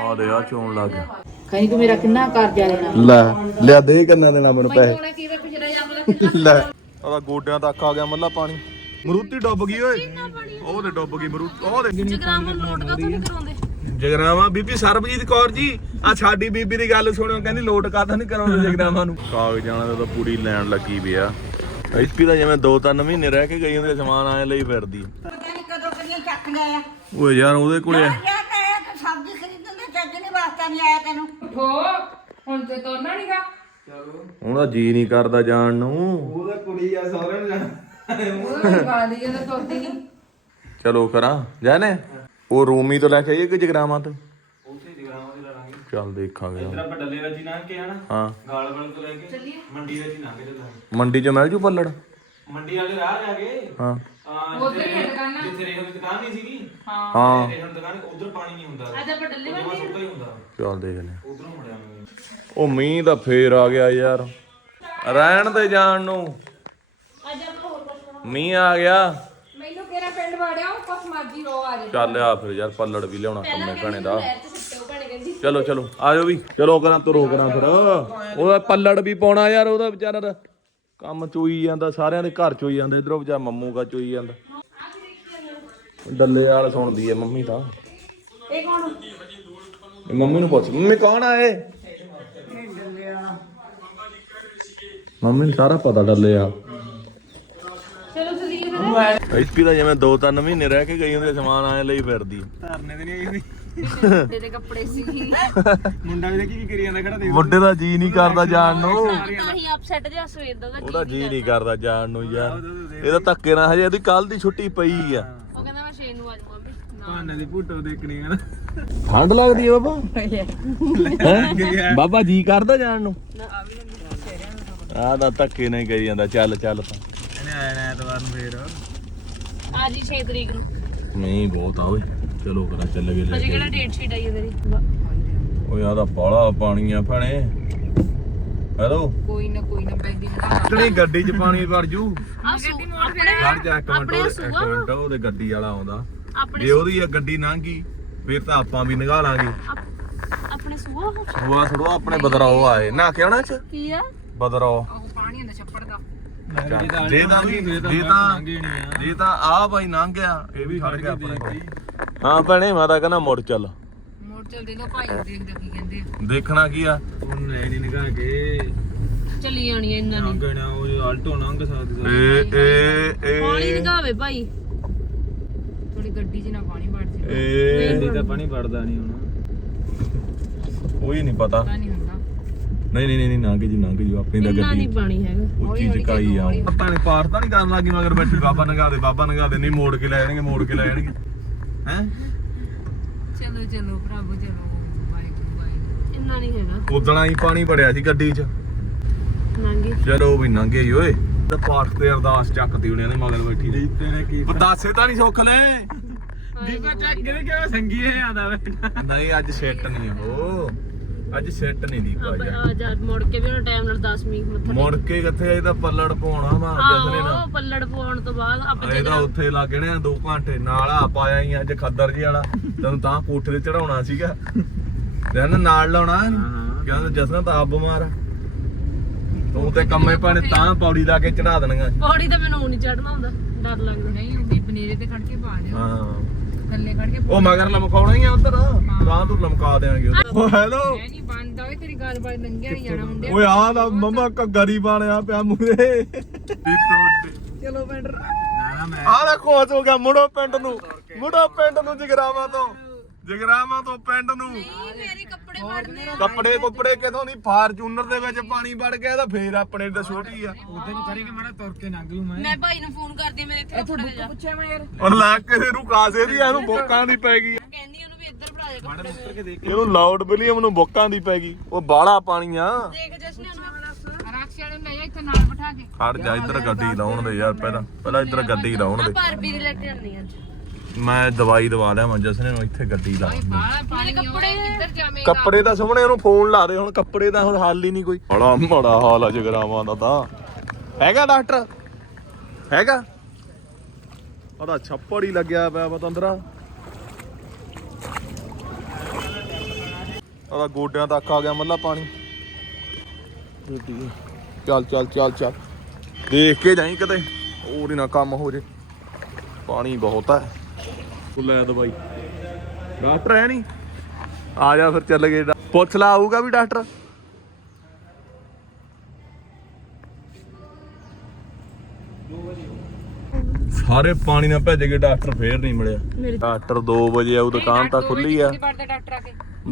ਆ ਦੇ ਆ ਚੋਣ ਲੱਗ ਗਿਆ। ਕਹੀਂ ਕਿ ਮੇਰਾ ਕਿੰਨਾ ਕਰਜ਼ਾ ਲੈਣਾ? ਲੈ ਲਿਆ ਦੇ ਕਿੰਨਾ ਦੇਣਾ ਮੈਨੂੰ ਪੈਸੇ। ਹੁਣ ਕੀ ਵੇ ਪਿਛੜਾ ਜਾਮ ਲੈ ਉਹਦਾ ਗੋਡਿਆਂ ਤੱਕ ਆ ਗਿਆ ਮੱਲਾ ਪਾਣੀ। ਮਰੂਤੀ ਡੁੱਬ ਗਈ ਓਏ। ਉਹ ਤੇ ਡੁੱਬ ਗਈ ਮਰੂਤੀ ਉਹ ਦੇ ਜਗਰਾਮ ਲੋਟ ਕਾ ਨਹੀਂ ਕਰਾਉਂਦੇ? ਜਗਰਾਵਾ ਬੀਬੀ ਸਰਬਜੀਤ ਕੌਰ ਜੀ ਆ ਸਾਡੀ ਬੀਬੀ ਦੀ ਗੱਲ ਸੁਣਿਓ ਕਹਿੰਦੀ ਲੋਟ ਕਾਦਾ ਨਹੀਂ ਕਰਾਉਂਦੇ ਜਗਰਾਵਾ ਨੂੰ। ਕਾਗਜ਼ਾਂ ਦਾ ਤਾਂ ਪੂਰੀ ਲੈਣ ਲੱਗੀ ਵੀ ਆ। ਐਸਪੀ ਦਾ ਜਿਵੇਂ 2-3 ਮਹੀਨੇ ਰਹਿ ਕੇ ਗਈ ਹੁੰਦੇ ਸਮਾਨ ਆਏ ਲਈ ਫਿਰਦੀ। ਪਤਾ ਨਹੀਂ ਕਦੋਂ ਕਦੀਆਂ ਚੱਕ ਗਏ ਆ। ਓਏ ਯਾਰ ਉਹਦੇ ਕੋਲੇ ਕਿਆ ਕਹਿਆ ਕਿ ਸਬਜ਼ੀ ਖਰੀਦਣ ਦੇ ਚੱਜ ਨਹੀਂ ਵਾਸਤਾ ਨਹੀਂ ਆਇਆ ਤੈਨੂੰ? ਠੋ ਹੁਣ ਤੇ ਤੋਰਨਾ ਨਹੀਂਗਾ ਉਹਦਾ ਜੀ ਨਹੀਂ ਕਰਦਾ ਜਾਣ ਨੂੰ। ਉਹਦਾ ਕੁੜੀ ਆ ਸਹੁਰੇ ਨੂੰ ਜਾਣਾ। ਉਹ ਗਾ ਦੀ ਜਦੋਂ ਤੋਰਦੀ ਨਹੀਂ ਚਲੋ ਕਰਾਂ। ਜਾਨੇ ਉਹ ਰੂਮੀ ਤੋਂ ਲੈ ਕੇ ਆਈਏ ਕਿ ਜਗਰਾਵਾਂ ਤੋਂ? ਉੱਥੇ ਜਗਰਾਵਾਂ ਦੀ ਲੜਾਂਗੇ। ਚੱਲ ਦੇਖਾਂਗੇ ਇਧਰ ਆਪਾਂ ਡੱਲੇ ਲੰਘ ਕੇ ਹਨਾ ਹਾਂ। ਗਾਲ ਬਣ ਤੋਂ ਲੈ ਕੇ ਮੰਡੀ ਕੇ ਚੱਲਾਂਗੇ ਮੰਡੀ ਚ ਮਿਲ ਜੂ ਪੱਲੜ? ਮੰਡੀ ਵਾਲੇ ਰਾਹ ਜਾ ਕੇ ਹਾਂ। ਆ ਜਿੱਥੇ ਰੇਹਣ- ਜਿੱਥੇ ਰੇਹਣ ਦੀ ਦੁਕਾਨ ਨਹੀਂ ਸੀਗੀ ਹਾਂ। ਰੇਹਣ ਦੀ ਦੁਕਾਨ ਉਧਰ ਪਾਣੀ ਨਹੀਂ ਹੁੰਦਾ। ਅੱਜ ਆਪਾਂ ਡੱਲੇ ਜਮਾ ਸੁੱਕਾ ਹੀ ਹੁੰਦਾ। ਚੱਲ ਦੇਖ ਲੈ ਉਧਰੋਂ ਮੁੜਿਆ ਮੈਂ ਉਹ ਮੀਂਹ ਦਾ ਫੇਰ ਆ ਗਿਆ ਯਾਰ। ਰਹਿਣ ਦੇ ਜਾਣ ਨੂੰ। ਅੱਜ ਆਪਾਂ ਹੋਰ ਕੁਛ ਮੀਂਹ ਆ ਗਿਆ। ਮੈਨੂੰ ਕਿਹੜਾ ਪਿੰਡ ਵਾੜਿਆ ਉਹ ਕੁਛ ਮਰਜ਼ੀ ਰੋ ਆ ਜੇ। ਚੱਲ ਆ ਫਿਰ ਯਾਰ ਪੱਲੜ ਵੀ ਲਿਆਉਣਾ ਕੰਮੇ ਭੈਣੇ ਦਾ। ਪੈਰ ਤੇ ਸਿੱਟੇ ਭੈਣੇ ਕਹਿੰਦੀ ਚਲੋ ਚਲੋ ਆ ਜਾਓ ਵੀ। ਚਲੋ ਕਰਾਂ ਤੁਰੋ ਕਰਾਂ ਫਿਰ। ਉਹਦਾ ਪੱਲੜ ਵੀ ਪਾਉਣਾ ਯਾਰ ਉਹਦਾ ਵਿਚਾਰਾ ਦਾ ਕੰਮ ਚੋਈ ਜਾਂਦਾ ਸਾਰਿਆਂ ਦੇ ਘਰ ਚੋਈ ਜਾਂਦਾ ਇਧਰੋਂ ਵਿਚਾਰਾ ਮੰਮੂ ਕਾ ਚੋਈ ਜਾਂਦਾ। ਡੱਲੇ ਵਾਲ ਸੁਣਦੀ ਐ ਮੰਮੀ ਤਾਂ। ਇਹ ਕੌਣ? ਇਹ ਮੰਮੀ ਨੂੰ ਪੁੱਛ ਮੰਮੀ ਕੌਣ ਆ ਇਹ? ਮੰਮੀ ਨੂੰ ਸਾਰਾ ਪਤਾ ਡੱਲੇ ਆ ਚਲੋ ਤੁਸੀਂ ਫਿਰ ਐਸਪੀ ਦਾ ਜਿਵੇਂ 2-3 ਮਹੀਨੇ ਰਹਿ ਕੇ ਗਈ ਹੁੰਦੇ ਸਮਾਨ ਆਏ ਲਈ ਫਿਰਦੀ। ਧਰਨੇ ਤੇ ਨਹੀਂ ਆਈ ਹੋਈ। ਮੁੰਡੇ ਦੇ ਕੱਪੜੇ ਸੀ। ਮੁੰਡਾ ਵੀ ਦੇਖੀ ਕੀ ਕਰੀ ਜਾਂਦਾ ਖੜਾ ਦੇ ਮੁੰਡੇ ਦਾ ਜੀ ਨਹੀਂ ਕਰਦਾ ਜਾਣ ਨੂੰ। ਤਾਂ ਹੀ ਅਪਸੈਟ ਜਿਹਾ ਸਵੇਰ ਦਾ ਉਹਦਾ ਉਹਦਾ ਜੀ ਨਹੀਂ ਕਰਦਾ। ਜਾਣ ਨੂੰ ਯਾਰ। ਇਹਦਾ ਧੱਕੇ ਨਾਲ ਹਜੇ ਇਹਦੀ ਕੱਲ ਦੀ ਛੁੱਟੀ ਪਈ ਆ। ਉਹ ਕਹਿੰਦਾ ਮੈਂ ਛੇ ਨੂੰ ਆ ਜਾਊਂਗਾ ਵੀ। ਨਾ। ਭਾਨੇ ਦੀ ਫੋਟੋ ਦੇਖਣੀ ਹੈ ਨਾ। ਠੰਡ ਲੱਗਦੀ ਆ ਬਾਬਾ? ਹੈਂ? ਬਾਬਾ ਜੀ ਕਰਦਾ ਜਾਣ ਨੂੰ। ਆ ਤਾਂ ਧੱਕੇ ਨਹੀਂ ਕਰੀ ਜਾਂਦਾ ਚੱਲ ਚੱਲ ਤਾਂ। ਇਹਨੇ ਆਇਆ ਨਾ ਐਤਵਾਰ ਨੂੰ ਫੇਰ। ਆ ਜੀ 6 ਤਰੀਕ ਨੂੰ। ਨਹੀਂ ਬਹੁਤ ਆ ਓਏ। ਚਲੋ ਕਰਾਂ ਚੱਲ ਗਏ ਲੈ ਅਜੇ। ਕਿਹੜਾ ਡੇਟ ਸ਼ੀਟ ਆਈ ਹੈ ਤੇਰੀ? ਓਏ ਆ ਤਾਂ ਬਾਲਾ ਪਾਣੀ ਆ ਭੈਣੇ। ਹੈਲੋ? ਕੋਈ ਨਾ ਕੋਈ ਨਾ ਬੈਗੀ ਨਾ। ਕਿਹੜੀ ਗੱਡੀ 'ਚ ਪਾਣੀ ਭਰ ਜੂ? ਆ ਆਪਣੇ ਖੜ ਜਾ ਇੱਕ ਮਿੰਟ ਆਪਣੇ ਉਹਦੇ- ਇੱਕ ਸੂਆ ਮਿੰਟ ਉਹਦੇ ਗੱਡੀ ਵਾਲਾ ਆਉਂਦਾ। ਜੇ ਉਹਦੀ ਇਹ ਗੱਡੀ ਲੰਘੀ ਫਿਰ ਤਾਂ ਆਪਾਂ ਵੀ ਨਿਗਾਹ ਲਾਂਗੇ। ਆਪ- ਆਪਣੇ ਸੂਆ ਸੁਆ ਥੋੜਾ ਆਪਣੇ ਬਦਰਾਓ ਆਏ। ਨਾ ਕਿਹੜਾ ਚ? ਕੀ ਆ? ਬਦਰਾਓ। ਉਹ ਪਾਣੀ ਹੁੰਦਾ ਛੱਪੜ ਦਾ। ਜੇ ਤਾਂ ਜੇ ਤਾਂ ਜੇ ਤਾਂ ਆ ਭਾਈ ਲੰਘ ਗਿਆ ਇਹ ਵੀ ਖੜ ਗਿਆ ਆਪਣੇ ਕੋਲ। ਹਾਂ ਭੈਣੇ ਮੈਂ ਤਾਂ ਕਹਿੰਦਾ ਮੁੜ ਚੱਲ। ਮੋੜ ਚੱਲਦੇ ਨਾ ਭਾਈ ਨੂੰ ਦੇਖਦੇ ਕੀ ਕਹਿੰਦੇ ਆ। ਦੇਖਣਾ ਕੀ ਆ? ਉਹਨੂੰ ਲੈ ਨਹੀਂ ਨਿਕਾ ਕੇ। ਚੱਲੀ ਜਾਣੀ ਆ ਇੰਨਾ ਨਹੀਂ ਲੰਘਣਾ ਉਹ ਆਲਟੋ ਲੰਘ ਸਕਦੀ ਏ ਏ ਪਾਣੀ ਏ। ਦਿਖਾਵੇ ਭਾਈ। ਥੋੜੀ ਗੱਡੀ 'ਚ ਨਾ ਪਾਣੀ ਵੜ ਜੇ ਏ। ਗੱਡੀ ਤਾਂ ਪਾਣੀ ਵੜਦਾ ਨਹੀਂ ਹੁਣ। ਕੋਈ ਨਹੀਂ ਪਤਾ। ਪਤਾ ਨਹੀਂ ਹੁੰਦਾ। ਨਹੀਂ ਨਹੀਂ ਨਹੀਂ ਲੰਘ ਜੀ ਲੰਘ ਜੀ ਆਪਣੀ ਦਾ ਇੰਨਾ ਗੱਡੀ ਨਹੀਂ ਪਾਣੀ ਹੈਗਾ। ਉੱਚੀ ਚਕਾਈ ਆ। ਪਤਾ ਨਹੀਂ ਪਾਰ ਤਾਂ ਨਹੀਂ ਕਰਨ ਲੱਗੀ ਮਗਰ ਬੈਠੀ ਬਾਬਾ ਨਗਾ ਦੇ ਬਾਬਾ ਨਗਾ ਦੇ ਨਹੀਂ ਮੋੜ ਕੇ ਲੈ ਜਾਣਗੇ ਮੋੜ ਕੇ ਲੈ ਜਾਣਗੇ। ਹੈ? ਚਲੋ ਚਲੋ ਪ੍ਰਭੂ ਚਲੋ ਵਾਹਿਗੁਰੂ ਵਾਹਿਗੁਰੂ। ਇੰਨਾ ਨਹੀਂ ਹੈਗਾ। ਉਦਣਾ ਹੀ ਪਾਣੀ ਭੜਿਆ ਸੀ ਗੱਡੀ 'ਚ। ਨਾਂਗੀ। ਚਲੋ ਵੀ ਲੰਘੇ ਹੀ ਓਏ। ਤੇ ਪਾਠ ਤੇ ਅਰਦਾਸ ਚੱਕਦੀ ਉਹਨੇ ਮਗਰ ਬੈਠੀ ਰਹੀ ਤੇਰੇ ਕੀ ਪਤਾਸੇ ਤਾਂ ਨਹੀਂ ਸੁੱਖ ਲੈ। ਦੀਪਾ ਚੱਕ ਕੇ ਕਿਹਾ ਸੰਗੀ ਹੈ ਆਂਦਾ ਬੈਠਾ? ਨਹੀਂ ਅੱਜ ਸੈੱਟ ਨਹੀਂ ਉਹ। ਅੱਜ ਸੈੱਟ ਨਹੀਂ ਦੀ ਭਾਈ ਆ। ਜਾ ਮੁੜ ਕੇ ਵੀ ਉਹਨਾਂ ਟਾਈਮ ਨਾਲ 10 ਮਿੰਟ ਮੱਥਾ ਮੁੜ ਕੇ ਕਿੱਥੇ ਇਹਦਾ ਪੱਲੜ ਪਾਉਣਾ ਵਾ ਜਸਨੇ ਆਹੋ ਨਾਲ। ਪੱਲੜ ਪਾਉਣ ਤੋਂ ਬਾਅਦ ਆਪਾਂ ਇਹਦਾ ਉੱਥੇ ਲੱਗਣੇ ਆ 2 ਘੰਟੇ ਨਾਲ ਆ ਪਾਇਆ ਹੀ ਅੱਜ ਖੱਦਰ ਜੀ ਵਾਲਾ। ਤੈਨੂੰ ਤਾਂ ਕੋਠੇ ਤੇ ਚੜਾਉਣਾ ਸੀਗਾ। ਇਹਨੇ ਨਾਲ ਲਾਉਣਾ ਕਹਿੰਦਾ ਜਸਨਾ ਤਾਂ ਆਪ ਬਿਮਾਰ ਆ। ਤੂੰ ਤੇ ਕੰਮੇ ਪਾਣੇ ਤਾਂ ਪੌੜੀ ਲਾ ਕੇ ਚੜਾ ਦੇਣੀਆਂ। ਪੌੜੀ ਤਾਂ ਮੈਨੂੰ ਨਹੀਂ ਚੜਨਾ ਹੁੰਦਾ ਡਰ ਲੱਗਦਾ। ਨਹੀਂ ਹੁੰਦੀ ਪਨੀਰੇ ਤੇ ਖੜ ਕੇ ਪਾ ਲਿਓ। ਹਾਂ। ਥੱਲੇ ਖੜ ਕੇ ਉਹ ਮਗਰ ਲਮਕਾਉਣਾ ਹੀ ਆ ਉਧਰ। ਤਾਂ ਤੂੰ ਲਮਕਾ ਦੇਾਂਗੇ ਉਹ ਹੈਲੋ ਨਹੀਂ ਬੰਦ ਤੇਰੀ ਗੱਲ ਬਾਈ ਨੰਗਿਆ ਨਹੀਂ ਜਾਣਾ ਮੁੰਡੇ ਓਏ ਆ ਦਾ ਮਮਾ ਘੱਗਰੀ ਬਣਿਆ ਪਿਆ ਮੂਰੇ ਚਲੋ ਪਿੰਡ ਆ ਦਾ ਖੋਜ ਹੋ ਗਿਆ ਮੁੜੋ ਪਿੰਡ ਨੂੰ। ਮੁੜੋ ਪਿੰਡ ਨੂੰ ਜਗਰਾਵਾਂ ਤੋਂ। ਜਗਰਾਵਾਂ ਤੋਂ ਪਿੰਡ ਨੂੰ। ਮੇਰੇ ਕੱਪੜੇ ਕੱਪੜੇ ਕਿਥੋਂ ਦੀ? ਫਾਰਚੂਨਰ ਦੇ ਵਿੱਚ ਪਾਣੀ ਵੜ ਗਿਆ ਤਾਂ ਫੇਰ ਆਪਣੇ ਤਾਂ ਛੋਟੀ ਆ। ਉਦੋਂ ਨੂੰ ਕਰੀ ਕਿ ਮੈਂ ਤੁਰ ਕੇ ਲੰਘ ਲੂ ਮੈਂ। ਮੈਂ ਭਾਈ ਨੂੰ ਫੋਨ ਕਰਦੀ ਮੇਰੇ ਇੱਥੇ ਕੱਪੜੇ ਜਾ। ਪੁੱਛਿਆ ਮੈਂ ਯਾਰ। ਔਰ ਲਾ ਕੇ ਨੂੰ ਕਾਸੇ ਦੀ ਇਹਨੂੰ ਬੋਕਾਂ ਦੀ ਪੈ ਗਈ। ਕਹਿੰਦੀ ਉਹਨੂੰ ਵੀ ਇੱਧਰ ਫੜਾ ਦੇ ਕੱਪੜੇ। ਉੱਤਰ ਕੇ ਦੇਖ। ਇਹਨੂੰ ਲਾਊਡ ਵਿਲੀਅਮ ਨੂੰ ਬੋਕਾਂ ਦੀ ਪੈ ਗਈ। ਉਹ ਬਾਲਾ ਪਾਣੀ ਆ। ਦੇਖ ਜਸਨੇ ਉਹਨੂੰ। ਰਾਖਸ਼ੀ ਵਾਲੇ ਨੂੰ ਲੈ ਜਾ ਇੱਥੇ ਨਾਲ ਬਿਠਾ ਕੇ। ਖੜ ਜਾ ਇੱਧਰ ਗੱਡੀ ਲਾਉਣ ਦੇ ਯਾਰ ਪਹਿਲਾਂ ਪਹਿਲਾਂ ਇੱਧਰ ਗੱਡੀ ਲਾਉਣ ਦੇ। ਭਾਰਬੀ ਰਿਲੇਟਡ ਨਹੀਂ ਅੱਜ। ਮੈਂ ਦਵਾਈ ਦਵਾ ਲਿਆ ਮੈਂ ਜਸਨੇ ਨੂੰ ਇੱਥੇ ਗੱਡੀ ਲਾ ਪਾਣੀ ਕੱਪੜੇ ਕਿੱਧਰ ਜਾਵੇਂ ਕੱਪੜੇ ਤਾਂ ਸਾਹਮਣੇ ਉਹਨੂੰ ਫੋਨ ਲਾ ਦੇ ਹੁਣ ਕੱਪੜੇ ਦਾ ਹੁਣ ਹੱਲ ਹੀ ਨਹੀਂ ਕੋਈ। ਬੜਾ ਮਾੜਾ ਹਾਲ ਆ ਜਗਰਾਵਾਂ ਦਾ ਤਾਂ। ਹੈਗਾ ਡਾਕਟਰ? ਹੈਗਾ? ਉਹਦਾ ਛੱਪੜ ਹੀ ਲੱਗਿਆ ਪਿਆ ਪਤੰਦਰਾ ਉਹਦਾ ਗੋਡਿਆਂ ਤੱਕ ਆ ਗਿਆ ਮੱਲਾ ਪਾਣੀ। ਗੱਡੀ ਚੱਲ ਚੱਲ ਚੱਲ ਚੱਲ। ਦੇਖ ਕੇ ਜਾਈ ਕਿਤੇ ਹੋਰ ਹੀ ਨਾ ਕੰਮ ਹੋ ਜੇ। ਪਾਣੀ ਬਹੁਤ ਹੈ ਤੂੰ ਲੈ ਦਵਾਈ। ਡਾਕਟਰ ਹੈ ਨਹੀਂ। ਆ ਜਾ ਫਿਰ ਚੱਲ ਗਏ ਪੁੱਛ ਲਾ ਆਊਗਾ ਵੀ ਡਾਕਟਰ। ਸਾਰੇ ਪਾਣੀ ਨਾਲ ਭੱਜ ਗਏ ਡਾਕਟਰ ਫੇਰ ਨਹੀਂ ਮਿਲਿਆ। ਡਾਕਟਰ 2 ਵਜੇ ਆਉ ਦੁਕਾਨ ਤਾਂ ਖੁੱਲੀ ਆ।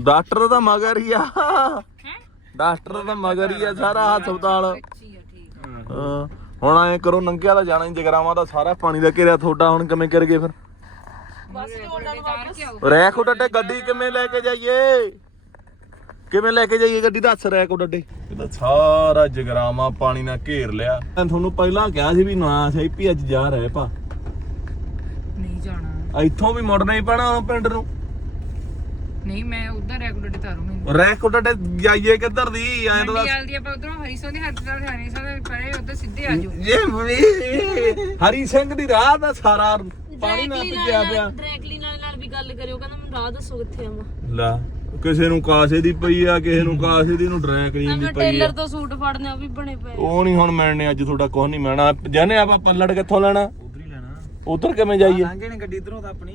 ਡਾਕਟਰ ਦਾ ਮਗਰ ਹੀ ਆ। ਡਾਕਟਰ ਦਾ ਮਗਰ ਹੀ ਆ ਸਾਰਾ ਹਸਪਤਾਲ। ਹੁਣ ਐ ਕਰੋ ਨੰਗਿਆ ਦਾ ਜਾਣਾ ਹੀ ਜਗਰਾਵਾਂ ਦਾ ਸਾਰਾ ਪਾਣੀ ਦਾ ਘੇਰਿਆ ਤੁਹਾਡਾ ਹੁਣ ਕਿਵੇਂ ਕਰਗੇ ਫਿਰ? ਬਸ ਰੈਕ ਉੱਡੇ ਗੱਡੀ ਕਿਵੇਂ ਲੈ ਕੇ ਜਾਈਏ? ਕਿਵੇਂ ਲੈ ਕੇ ਜਾਈਏ? ਗੱਡੀ ਦੱਸ ਰੈਕ ਉੱਡੇ ਇਹ ਤਾਂ ਸਾਰਾ ਜਗਰਾਵਾਂ ਪਾਣੀ ਨਾਲ ਘੇਰ ਲਿਆ। ਮੈਂ ਤੁਹਾਨੂੰ ਪਹਿਲਾਂ ਕਿਹਾ ਸੀ ਵੀ ਨਾ ਸਹੀ ਵੀ ਅੱਜ ਜਾ ਰਹੇ ਪਾ ਨਹੀਂ ਜਾਣਾ। ਇੱਥੋਂ ਵੀ ਮੁੜਨਾ ਹੀ ਪੈਣਾ ਹੁਣ ਪਿੰਡ ਨੂੰ। ਨਹੀਂ ਮੈਂ ਉਧਰ ਰੈਗੂਲਰ ਤਾਰੂ ਮੈਂ ਰੈਕ ਉੱਡੇ ਜਾਈਏ ਕਿੱਧਰ ਦੀ? ਐਂ ਤਾਂ ਮੰਡੀ ਵਾਲ ਆਪਾਂ ਉਧਰੋਂ ਹਰੀਸੋਂ ਦੀ ਹੱਥ ਨਾਲ ਹਰੀਸੋਂ ਦੇ ਪਰੇ ਉਧਰ ਸਿੱਧੇ ਆ ਜਾਓ। ਜੇ ਵੀ ਹਰੀ ਸਿੰਘ ਦੀ ਰਾਹ ਦਾ ਸਾਰਾ ਪਾਣੀ ਨਾਲ ਭਿੱਜਿਆ ਪਿਆ। ਡਾਇਰੈਕਟਲੀ ਨਾਲ ਨਾਲ ਵੀ ਗੱਲ ਕਰਿਓ ਕਹਿੰਦਾ ਮੈਨੂੰ ਰਾਹ ਦੱਸੋ ਕਿੱਥੇ ਆਵਾਂ ਲਾ ਕਿਸੇ ਨੂੰ ਕਾਸੇ ਦੀ ਪਈ ਆ ਕਿਸੇ ਨੂੰ ਕਾਸੇ ਦੀ ਨੂੰ ਡਰੈਕ ਨਹੀਂ ਦੀ ਮੈਂ ਪਈ ਆ। ਟੇਲਰ ਤੋਂ ਸੂਟ ਫੜਨੇ ਉਹ ਵੀ ਬਣੇ ਪਏ ਉਹ ਨਹੀਂ ਹੁਣ ਮਿਲਣੇ ਅੱਜ ਤੁਹਾਡਾ ਕੁਝ ਨਹੀਂ ਮਿਲਣਾ। ਜਾਨੇ ਆਪਾਂ ਪੱਲੜ ਕਿੱਥੋਂ ਲੈਣਾ? ਉਧਰ ਹੀ ਲੈਣਾ। ਉਧਰ ਕਿਵੇਂ ਜਾਈਏ? ਲੰਘੇ ਨੇ ਗੱਡੀ ਇਧਰੋਂ ਤਾਂ ਆਪਣੀ।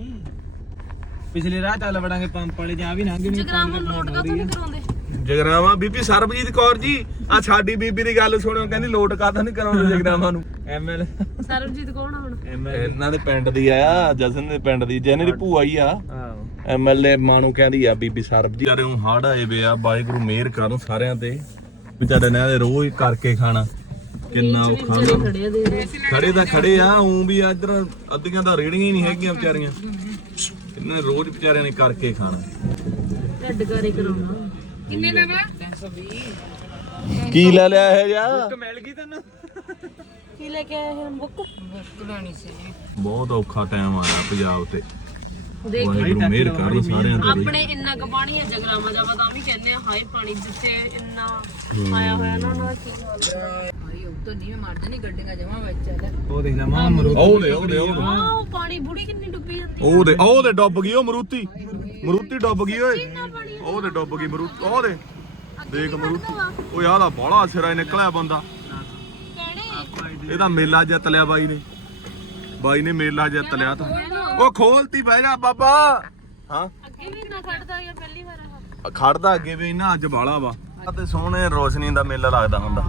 ਪਿਛਲੇ ਰਾਹ ਚੱਲ ਵੜਾਂਗੇ ਪੰਪ ਵਾਲੇ ਜਾਂ ਵੀ ਲੰਘੇ ਨਹੀਂ ਜਗਰਾਮ ਨੂੰ ਲੋਡ ਕਾ ਨਹੀਂ ਕਰਾਉਂਦੇ? ਜਗਰਾਵਾਂ ਬੀਬੀ ਸਰਬਜੀਤ ਕੌਰ ਜੀ ਆ ਸਾਡੀ ਬੀਬੀ ਦੀ ਗੱਲ ਸੁਣਿਓ ਕਹਿੰਦੀ ਲੋਟ ਕਾਹਦਾ ਨਹੀਂ ਕਰਾਉਂਦੇ ਜਗਰਾਵਾਂ ਨੂੰ? ਐਮਐਲ ਸਰਬਜੀਤ ਕੌਣ ਆ ਹੁਣ? ਇਹਨਾਂ ਦੇ ਪਿੰਡ ਦੀ ਆ ਜਸਨ ਦੇ ਪਿੰਡ ਦੀ ਜਿਹਨੇ ਦੀ ਭੂਆ ਹੀ ਆ। ਐਮਐਲਏ ਮਾਨੂੰ ਕਹਿੰਦੀ ਆ ਬੀਬੀ ਸਰਬਜੀਤ ਯਾਰ ਉਹ ਹੜ ਆਏ ਵੇ ਆ ਵਾਹਿਗੁਰੂ ਮਿਹਰ ਕਰਨ ਸਾਰਿਆਂ ਤੇ। ਵਿਚਾਰੇ ਨੇ ਇਹਦੇ ਰੋਜ਼ ਕਰਕੇ ਖਾਣਾ ਕਿੰਨਾ ਔਖਾ ਖੜੇ ਦੇ ਤਾਂ ਖੜੇ ਆ ਉਂ ਵੀ ਇੱਧਰ ਅੱਧੀਆਂ ਤਾਂ ਰੇੜੀਆਂ ਹੀ ਨਹੀਂ ਹੈਗੀਆਂ ਵਿਚਾਰੀਆਂ। ਇਹਨਾਂ ਨੇ ਰੋਜ਼ ਵਿਚਾਰਿਆਂ ਨੇ ਕਰਕੇ ਖਾਣਾ। ਢੱਡ ਕਰੇ ਕਰਾਉਣਾ। ਕਿੰਨੇ ਦਾ ਵਾ? 320 ਕੀ ਲੈ ਲਿਆ ਇਹ ਜਾ ਮਿਲ ਗਈ ਤੈਨੂੰ। ਕੀ ਲੈ ਕੇ ਆਏ ਹਨ? ਬੁੱਕ? ਬੁੱਕ ਲੈਣੀ ਸੀ ਬਹੁਤ ਔਖਾ ਟਾਈਮ ਆਇਆ ਪੰਜਾਬ ਤੇ। ਦੇਖ ਵਾਹਿਗੁਰੂ ਮਿਹਰ ਕਰਨ ਸਾਰਿਆਂ ਤੇ ਆਪਣੇ ਇੰਨਾ ਕੁ ਪਾਣੀ ਹੈ ਜਗਰਾਮਾ ਦਾ ਤਾਂ ਵੀ ਕਹਿੰਦੇ ਆ ਹਾਈ ਪਾਣੀ ਜਿੱਥੇ ਇੰਨਾ ਆਇਆ ਹੋਇਆ ਨਾ ਉਹਨਾਂ ਦਾ ਕੀ ਹਾਲ ਹੈ ਭਾਈ ਉੱਤੋਂ ਨਹੀਂ ਮੈਂ ਮਰਦਾ ਨਹੀਂ ਗੱਡੀਆਂ ਜਮਾ ਵਿੱਚ ਚੱਲ। ਉਹ ਦੇਖ ਲੈ ਮਾਂ ਅਮਰੂਦ ਉਹ ਦੇ ਉਹ ਦੇ ਉਹ ਦੇ। ਆਹ ਉਹ ਪਾਣੀ ਬੁੜੀ ਕਿੰਨੀ ਡੁੱਬੀ ਜਾਂਦੀ ਉਹ ਦੇ ਉਹ ਦੇ ਡੁੱਬ ਗਈ ਉਹ ਮਰੂਤੀ। ਮਰੂਤੀ ਡੁੱਬ ਗਈ ਓਏ। ਉਹ ਦੇ ਡੁੱਬ ਗਈ ਮਰੂਤੀ ਉਹ ਦੇ। ਦੇਖ ਮਰੂਤੀ। ਓਏ ਆਹ ਦਾ ਬੜਾ ਸਿਰਾ ਨਿਕਲਿਆ ਬੰਦਾ। ਇਹਦਾ ਮੇਲਾ ਜਿੱਤ ਲਿਆ ਬਾਈ ਨੇ। ਬਾਈ ਨੇ ਮੇਲਾ ਜਿੱਤ ਲਿਆ ਤਾਂ। ਉਹ ਖੋਲਤੀ ਬਹਿ ਜਾ ਬਾਬਾ। ਹਾਂ। ਅੱਗੇ ਵੀ ਇੰਨਾ ਖੜਦਾ ਗਿਆ ਪਹਿਲੀ ਵਾਰ ਆਹ ਖੜਦਾ ਅੱਗੇ ਵੀ ਨਾ ਅੱਜ ਬਾਲਾ ਵਾ। ਤੇ ਸੋਹਣੇ ਰੋਸ਼ਨੀ ਦਾ ਮੇਲਾ ਲੱਗਦਾ ਹੁੰਦਾ।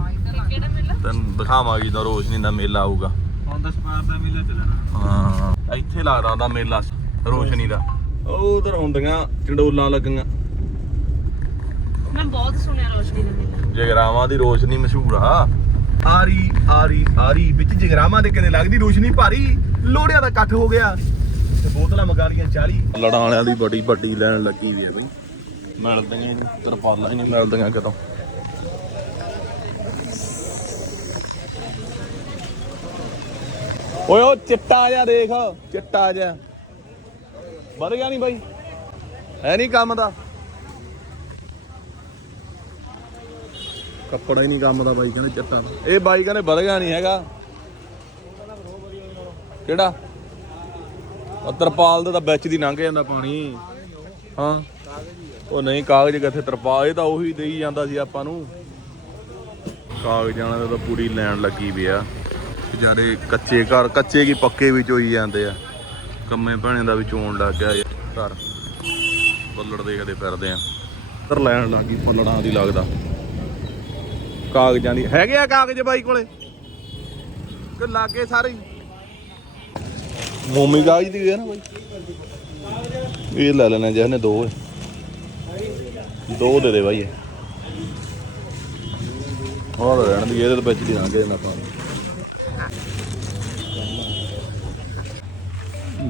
ਕਿਹੜਾ ਮੇਲਾ? ਤੈਨੂੰ ਦਿਖਾਵਾਂਗੀ ਤਾਂ ਰੋਸ਼ਨੀ ਦਾ ਮੇਲਾ ਆਊਗਾ। ਔਨ ਦਾ ਸਪਾਰ ਦਾ ਮੇਲਾ ਚੱਲਣਾ। ਹਾਂ ਇੱਥੇ ਲੱਗਦਾ ਹੁੰਦਾ ਮੇਲਾ ਰੋਸ਼ਨੀ ਦਾ। ਉਹ ਉਧਰ ਹੁੰਦੀਆਂ ਚੰਡੋਲਾਂ ਲੱਗੀਆਂ। ਮੈਂ ਬਹੁਤ ਸੁਣਿਆ ਰੋਸ਼ਨੀ ਦਾ ਮੇਲਾ। ਜਗਰਾਵਾਂ ਦੀ ਰੋਸ਼ਨੀ ਮਸ਼ਹੂਰ ਆ। ਆਰੀ ਆਰੀ ਆਰੀ। ਵਿੱਚ ਜਗਰਾਵਾਂ ਦੇ ਕਿਤੇ ਲੱਗਦੀ ਰੋਸ਼ਨੀ ਭਾਰੀ। ਲੋੜਿਆਂ ਦਾ ਇਕੱਠ ਹੋ ਗਿਆ। ਤੇ ਬੋਤਲਾਂ ਮੰਗਾ ਲੀਆਂ 40 ਲੜਾਂ ਵਾਲਿਆਂ ਦੀ ਬੜੀ ਵੱਡੀ ਲੈਣ ਲੱਗੀ ਵੀ ਆ ਬਈ। ਮਿਲਦੀਆਂ ਹੀ ਤਰਪਾਲਾਂ ਹੀ ਨਹੀਂ। ਮਿਲਦੀਆਂ ਕਿਤੋਂ? ਓਏ ਉਹ ਚਿੱਟਾ ਜਿਹਾ ਦੇਖ। ਚਿੱਟਾ ਜਿਹਾ। ਵਧ ਗਿਆ ਨਹੀਂ ਬਾਈ। ਹੈ ਨਹੀਂ ਕੰਮ ਦਾ। ਕੱਪੜਾ ਹੀ ਨਹੀਂ ਕੰਮ ਦਾ ਬਾਈ ਕਹਿੰਦੇ ਚਿੱਟਾ। ਇਹ ਬਾਈ ਕਹਿੰਦੇ ਵਧ ਗਿਆ ਨਹੀਂ ਹੈਗਾ। ਕਿਹੜਾ? ਉਹ ਤਰਪਾਲ ਦੇ ਤਾਂ ਵਿੱਚ ਦੀ ਲੰਘ ਜਾਂਦਾ ਪਾਣੀ। ਹਾਂ। ਉਹ ਨਹੀਂ, ਕਾਗਜ਼ ਕਿੱਥੇ ਤਰਪਾਲ, ਇਹ ਤਾਂ ਉਹੀ ਦੇਈ ਜਾਂਦਾ ਸੀ ਆਪਾਂ ਨੂੰ। ਕਾਗਜ਼ਾਂ ਦਾ ਤਾਂ ਪੂਰੀ ਲੈਣ ਲੱਗੀ ਵੀ ਆ। ਵਿਚਾਰੇ ਕੱਚੇ ਘਰ, ਕੱਚੇ ਕੀ ਪੱਕੇ ਵੀ ਚੋਈ ਜਾਂਦੇ ਆ। ਕੰਮੇ ਭੈਣੇ ਦਾ ਵੀ ਚੋਣ ਲੱਗ ਗਿਆ ਯਾਰ, ਘਰ। ਪੱਲੜ ਦੇਖਦੇ ਫਿਰਦੇ ਆ। ਤਰ ਲੈਣ ਲੱਗੀ, ਪੱਲੜਾਂ ਦੀ ਲੱਗਦਾ। ਕਾਗਜ਼ਾਂ ਦੀ। ਹੈਗੇ ਆ ਕਾਗਜ਼ ਬਾਈ ਕੋਲੇ? ਕਿ ਲਾਗੇ ਸਾਰੇ? ਹੀ ਮੋਮੀ ਕਾਗਜ਼ ਦੀ ਹੈ ਨਾ ਬਾਈ। ਇਹ ਲੈ ਲੈਣਾ ਜਿਹਨੇ ਦੋ ਹੈ ਦੋ ਦੇ ਦੇ ਬਾਈ ਇਹ। ਹੋਰ ਰਹਿਣ ਦੀ ਇਹਦੇ ਵਿੱਚ ਦੀ ਨਾ ਨਾ ਪਾਉਂ